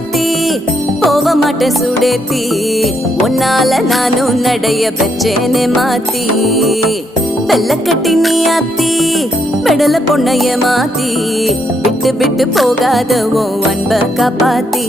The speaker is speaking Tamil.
மாத்தி போக மாட்டேன் சுடேத்தி உன்னால நானும் நடைய பெற்றேனே மாத்தி வெள்ள கட்டி நீ ஆத்தி பெடல பொண்ணைய மாத்தி விட்டு விட்டு போகாத உன் அன்ப காப்பாத்தி